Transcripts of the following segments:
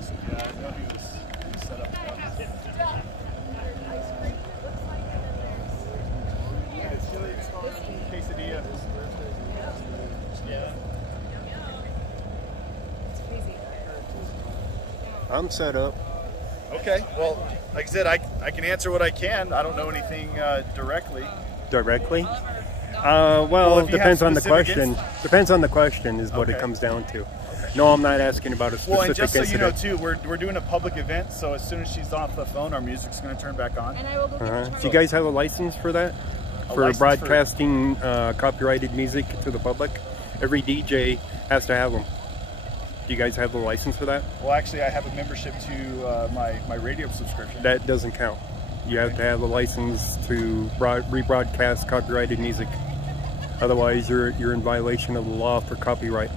Yeah, I know he was set up. Yeah, chili, quesadilla. Yeah. I'm set up. Okay, well, like I said, I can answer what I can. I don't know anything directly. Directly? Well, if you depends have on the specific question. Depends on the question is what it Okay. comes down to. No, I'm not asking about a specific Well, and just so incident. you know, too, we're doing a public event, so as soon as she's off the phone, our music's going to turn back on. And I will go get the Do you guys have a license for that? For license broadcasting copyrighted music to the public? Every DJ has to have them. Do you guys have the license for that? Well, actually, I have a membership to my radio subscription. That doesn't count. You have to have a license to rebroadcast copyrighted music. Otherwise, you're in violation of the law for copyright.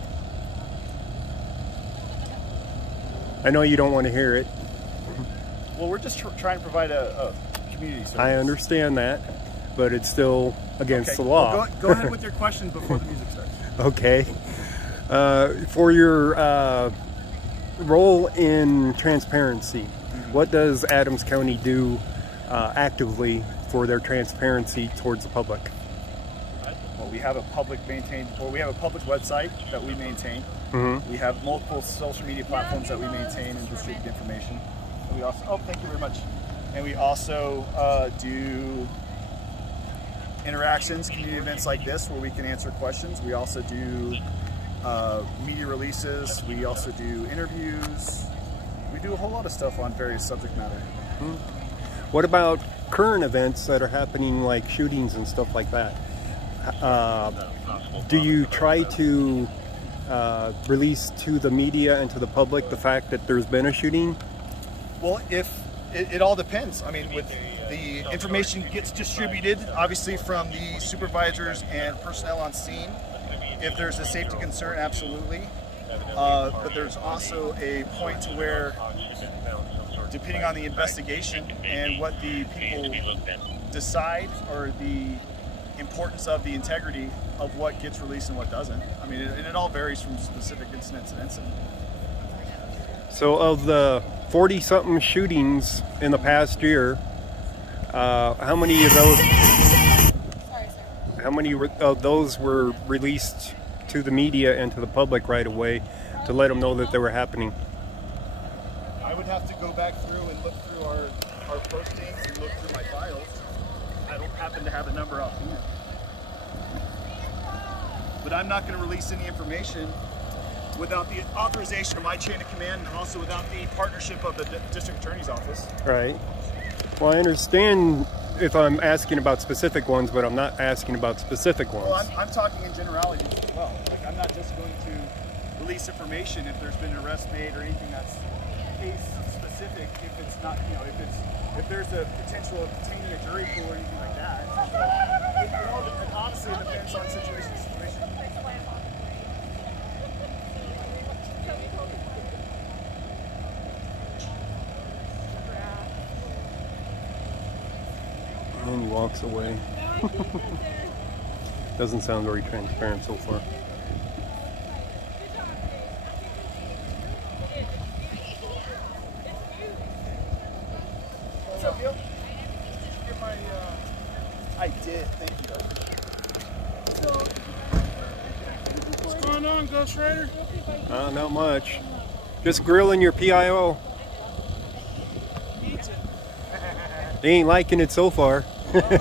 I know you don't want to hear it. Well, we're just trying to provide a community service. I understand that, but it's still against the law. Well, go ahead with your questions before the music starts. Okay. For your role in transparency, what does Adams County do actively for their transparency towards the public? Well, we have a public website that we maintain. We have multiple social media platforms that we maintain and distribute information. And we also, thank you very much. And we also do interactions, community events like this where we can answer questions. We also do media releases. We also do interviews. We do a whole lot of stuff on various subject matter. What about current events that are happening, like shootings and stuff like that? Do you try to release to the media and to the public the fact that there's been a shooting? Well, it all depends. I mean, with the information gets distributed, obviously, from the supervisors and personnel on scene. If there's a safety concern, absolutely. But there's also a point to where, depending on the investigation and what the people decide, or the importance of the integrity of what gets released and what doesn't. I mean, and it all varies from specific incident to incident. So of the 40-something shootings in the past year, how many of those were released to the media and to the public right away to let them know that they were happening? I would have to go back through and look through our postings and look through my files. I don't happen to have a number offhand. But I'm not going to release any information without the authorization of my chain of command, and also without the partnership of the district attorney's office. Right. Well, I understand if I'm asking about specific ones, but I'm not asking about specific ones. Well, I'm talking in generalities as well. Like, I'm not just going to release information if there's been an arrest made or anything that's case specific. If it's not, you know, if there's a potential of obtaining a jury pool or anything like that. So it honestly depends on situation to situation. And he walks away. Doesn't sound very transparent so far. What's up, Gil? Did you get my, I did, thank you. What's going on, Ghost Rider? Not much. Just grilling your PIO. Eats it. They ain't liking it so far. He's a nice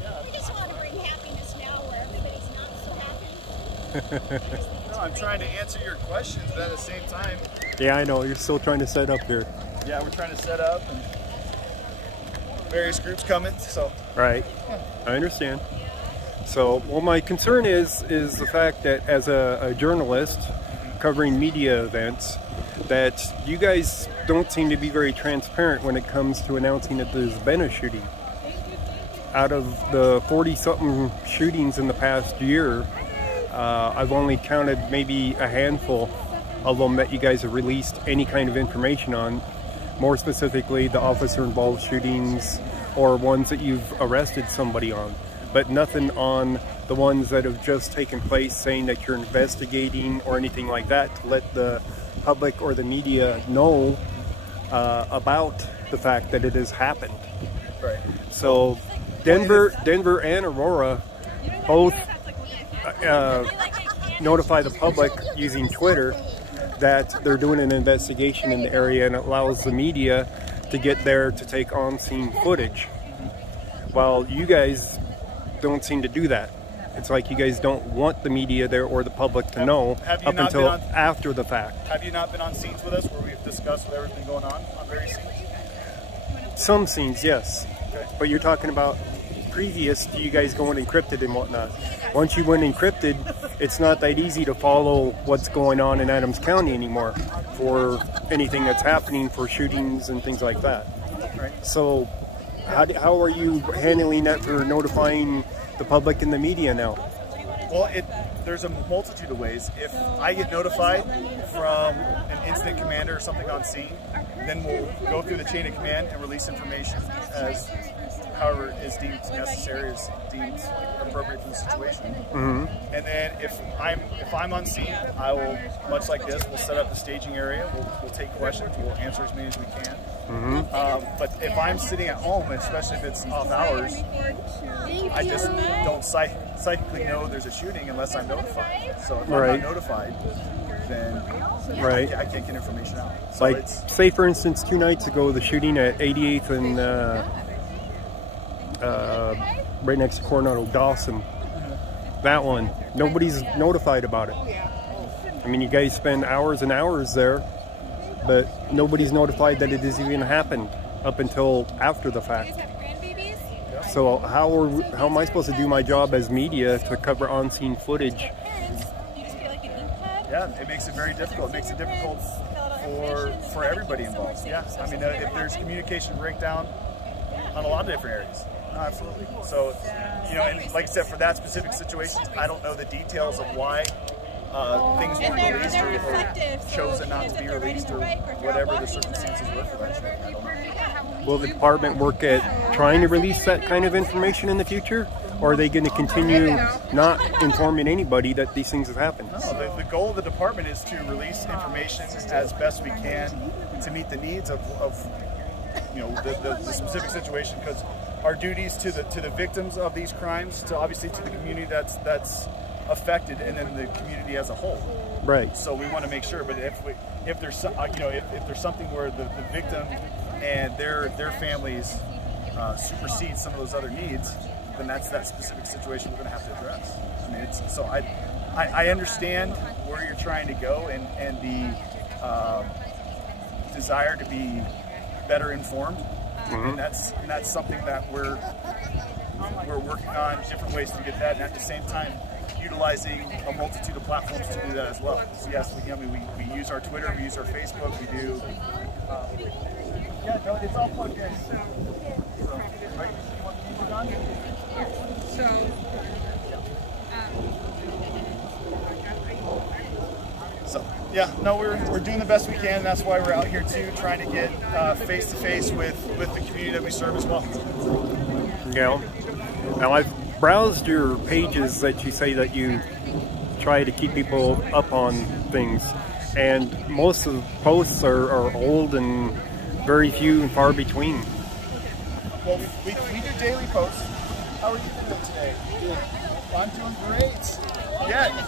guy. We just want to bring happiness now where everybody's not so happy. No, I'm trying to answer your questions, but at the same time, Yeah, I know. You're still trying to set up here. yeah, we're trying to set up and various groups coming, so. Right. I understand. So, well, my concern is the fact that as a journalist covering media events, that you guys don't seem to be very transparent when it comes to announcing that there's been a shooting. Out of the 40-something shootings in the past year, I've only counted maybe a handful of them that you guys have released any kind of information on. More specifically, the officer-involved shootings or ones that you've arrested somebody on. but nothing on the ones that have just taken place saying that you're investigating or anything like that, to let the public or the media know about the fact that it has happened. Right. So Denver and Aurora both notify the public using Twitter that they're doing an investigation in the area, and it allows the media to get there to take on-scene footage. While you guys don't seem to do that. It's like you guys don't want the media there or the public to know up until after the fact. Have you not been on scenes with us where we've discussed everything going on various scenes? Some scenes, yes. Okay. But you're talking about previous to you guys going encrypted and whatnot. Once you went encrypted, it's not that easy to follow what's going on in Adams County anymore for anything that's happening, for shootings and things like that. Right. So how are you handling that for notifying the public and the media now? Well, there's a multitude of ways. If I get notified from an incident commander or something on scene, then we'll go through the chain of command and release information as however is deemed necessary, is deemed appropriate for the situation. Mm-hmm. And then if I'm on scene, I will, much like this, we'll set up the staging area. We'll take questions. We'll answer as many as we can. Mm-hmm. But if I'm sitting at home, especially if it's off hours, I just don't psychically know there's a shooting unless I'm notified. So if I'm not notified, then I can't get information out. So like, say for instance, 2 nights ago, the shooting at 88th and right next to Coronado Dawson. That one, nobody's notified about it. I mean, you guys spend hours and hours there, but nobody's notified that it has even happened up until after the fact. So how am I supposed to do my job as media to cover on-scene footage? Yeah, it makes it very difficult. It makes it difficult for everybody involved. Yeah, I mean, if there's communication breakdown on a lot of different areas. Absolutely. So, you know, and like I said, for that specific situation, I don't know the details of why things weren't released or chosen not to be released or whatever the circumstances were for that show. I don't know. Will the department work at trying to release that kind of information in the future? Or are they going to continue not informing anybody that these things have happened? No, the goal of the department is to release information as best we can to meet the needs of you know, the specific situation, because our duties to the victims of these crimes, to obviously to the community that's affected, and then the community as a whole. Right. So we want to make sure. But if there's you know, if there's something where the victim and their families supersede some of those other needs, then that's that specific situation we're going to have to address. I mean, it's so I understand where you're trying to go and the desire to be better informed. Mm-hmm. And that's something that we're working on different ways to get that, and at the same time utilizing a multitude of platforms to do that as well. So yes, we use our Twitter, we use our Facebook, we do. Yeah, no, it's all plugged in. So, right, you want to keep it on? So yeah, no, we're doing the best we can. That's why we're out here too, trying to get face to face with the community that we serve as well. Yeah. Now I've browsed your pages that you say that you try to keep people up on things, and most of the posts are old and very few and far between. Well, we do daily posts. How are you doing today? I'm doing great. Yeah.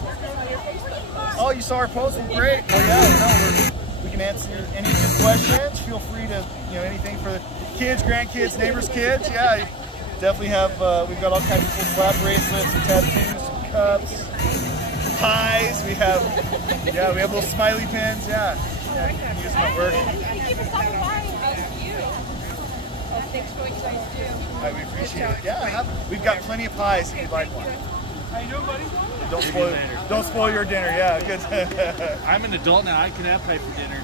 Oh, you saw our post? Well, great. Well, yeah, no, we can answer any of your questions. Feel free to, you know, anything for the kids, grandkids, neighbors' kids. Yeah, definitely have. We've got all kinds of cool slap bracelets, and tattoos, cups, pies. We have little smiley pins. Yeah, yeah, you can use them at work. We appreciate it. Yeah, we've got plenty of pies if you'd like one. How you doing, buddy? Don't spoil your dinner. Yeah, good. I'm an adult now. I can have pie for dinner.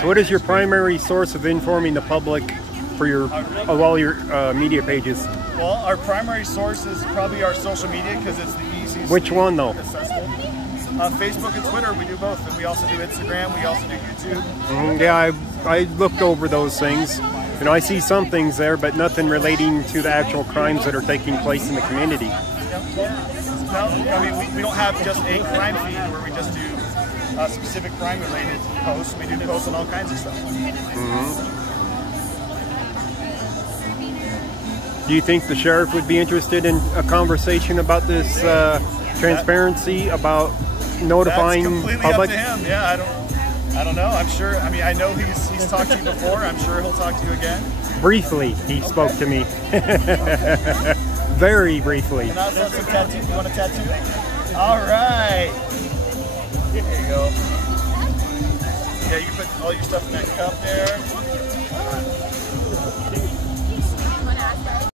So what is your primary source of informing the public for your of all your media pages? Well, our primary source is probably our social media, because it's the easiest. Which one though? Accessible. Facebook and Twitter, we do both, and we also do Instagram. We also do YouTube. Yeah, I looked over those things, You know, I see some things there, but nothing relating to the actual crimes that are taking place in the community. No, I mean, we don't have just a crime feed where we just do specific crime-related posts. We do posts on all kinds of stuff. Do you think the sheriff would be interested in a conversation about this transparency, about notifying That's completely public? up to him. Yeah, I don't know. I'm sure. I mean, I know he's talked to you before. I'm sure he'll talk to you again. Briefly, he spoke to me. Very briefly. And also some tattoo. You want a tattoo? All right. There you go. Yeah, you can put all your stuff in that cup there.